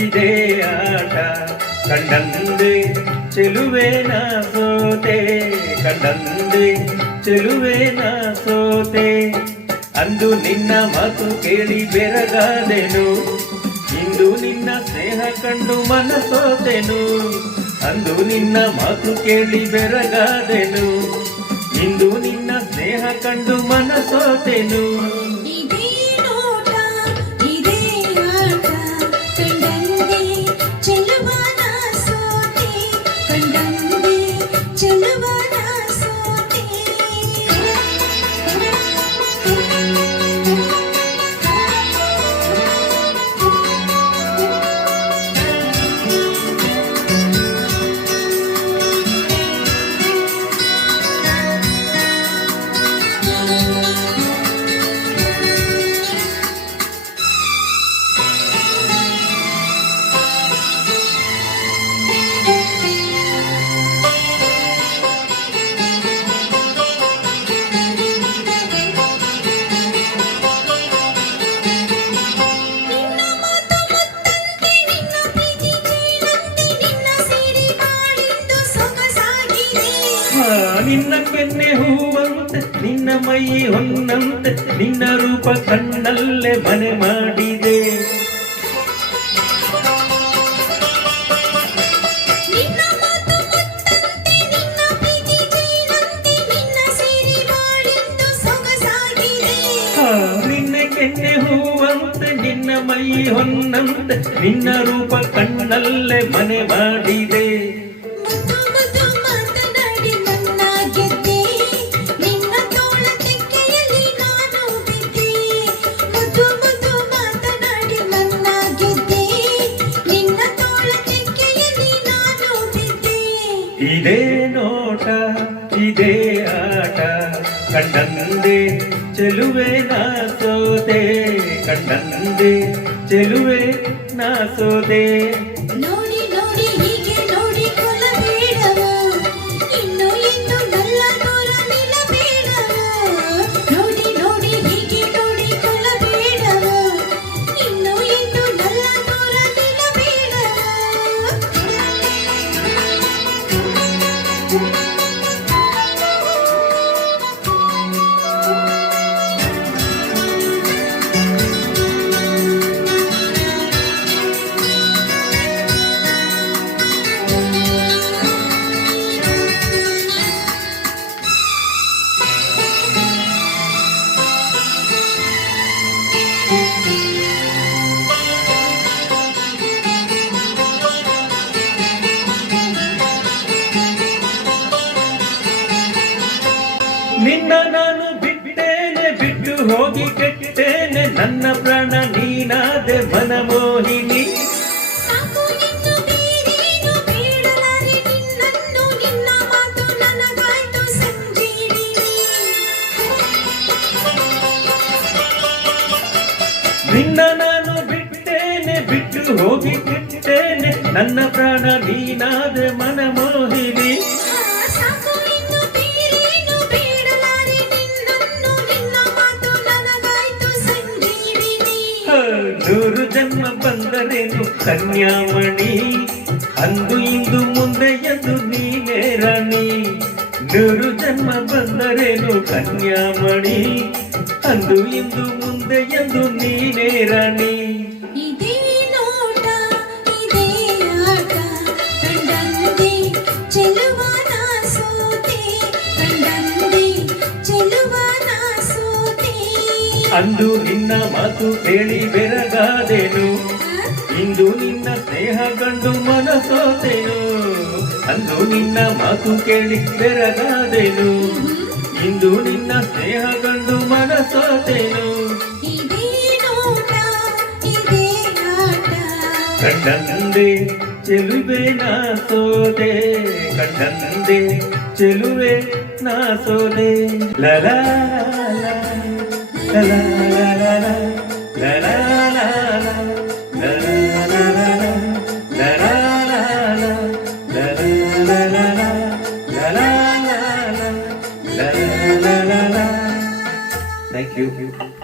ಇದೇ ಆಟ ಕಂಡಂದೆ ಚೆಲುವೆ ನಾ ಸೋತೆ ಕಂಡಂದೆ ಚೆಲುವೆ ನಾ ಸೋತೆ ಅಂದು ನಿನ್ನ ಮಾತು ಕೇಳಿ ಬೆರಗಾದೆನು ಇಂದು ನಿನ್ನ ಸ್ನೇಹ ಕಂಡು ಮನಸೋತೆನು ಅಂದು ನಿನ್ನ ಮಾತು ಕೇಳಿ ಬೆರಗಾದೆನು ಇಂದು ನಿನ್ನ ಸ್ನೇಹ ಕಂಡು ಮನಸೋತೆನು ನಿನ್ನ ಕೆನ್ನೆ ಹೂವಂತೆ ನಿನ್ನ ಮೈ ಹೊನ್ನಂತೆ ನಿನ್ನ ರೂಪ ಕಣ್ಣಲ್ಲೇ ಮನೆ ಮಾಡಿದೆ ನಿನ್ನ ಕೆನ್ನೆ ಹೂವಂತೆ ನಿನ್ನ ಮೈ ಹೊನ್ನಂತೆ ನಿನ್ನ ರೂಪ ಕಣ್ಣಲ್ಲೇ ಮನೆ ಮಾಡಿದೆ ಇದೇ ನೋಟ ಇದೇ ಆಟ ಕಂಡಂದೆ ಚೆಲುವೆ ನಾ ಸೋತೆ ಕಂಡಂದೆ ಚೆಲುವೆ ನಾ ಸೋತೆ ನೋಡಿ ನೋಡಿ ಹೀಗೆ ನೋಡಿ ಕೊಲ್ಲಬೇಡವೋ ಇನ್ನು ಇನ್ನು ನಲ್ಲ ದೂರ ನಿಲ್ಲಬೇಡವೋ ನೋಡಿ ನೋಡಿ ಹೀಗೆ ನೋಡಿ ಕೊಲ್ಲಬೇಡವೋ ಇನ್ನು ಇನ್ನು ನಲ್ಲ ದೂರ ನಿಲ್ಲಬೇಡವೋ ನಿನ್ನ ನಾನು ಬಿಟ್ಟೇನೆ ಬಿಟ್ಟು ಹೋಗಿ ಕೆಟ್ಟೇನೆ ನನ್ನ ಪ್ರಾಣ ನೀನಾದೆ ಮನಮೋಹಿನಿ ನಿನ್ನ ನಾನು ಬಿಟ್ಟೇನೆ ಬಿಟ್ಟು ಹೋಗಿ ಕೆಟ್ಟೇನೆ ನನ್ನ ಪ್ರಾಣ ನೀನಾದೆ ಮನಮೋಹಿನಿ ನೂರು ಜನ್ಮ ಬಂದರೇನು ಕನ್ಯಾಮಣಿ ಅಂದು ಇಂದು ಮುಂದೆ ಎಂದು ನೀನೇ ರಾಣಿ ನೂರು ಜನ್ಮ ಬಂದರೇನು ಕನ್ಯಾಮಣಿ ಅಂದು ಇಂದು ಮುಂದೆ ಎಂದು ನೀನೇ ರಾಣಿ ಇದೇ ನೋಟ ಇದೇ ಆಟ ಕಂಡಂದೆ ಚೆಲುವ ನಾ ಸೋತೆ ಕಂಡಂದೆ ಚೆಲುವ ನಾ ಸೋತೆ ಅಂದು ನಿನ್ನ ಮಾತು ಕೇಳಿ ಬೆರಗಾದೆನು ಇಂದು ನಿನ್ನ ಸ್ನೇಹ ಕಂಡು ಮನಸೋತೆನು ಅಂದು ನಿನ್ನ ಮಾತು ಕೇಳಿ ಬೆರಗಾದೆನು ಇಂದು ನಿನ್ನ ಸ್ನೇಹ ಕಂಡು ಮನಸೋತೆನು ಇದೇ ನೋಟ ಇದೇ ಆಟ ಕಂಡಂದೆ ಚೆಲುವೆ ನಾ ಸೋದೆ ಕಂಡಂದೆ ಚೆಲುವೆ ನಾ Sode ಲಲಾ la la la la la la la la la la la. Thank you.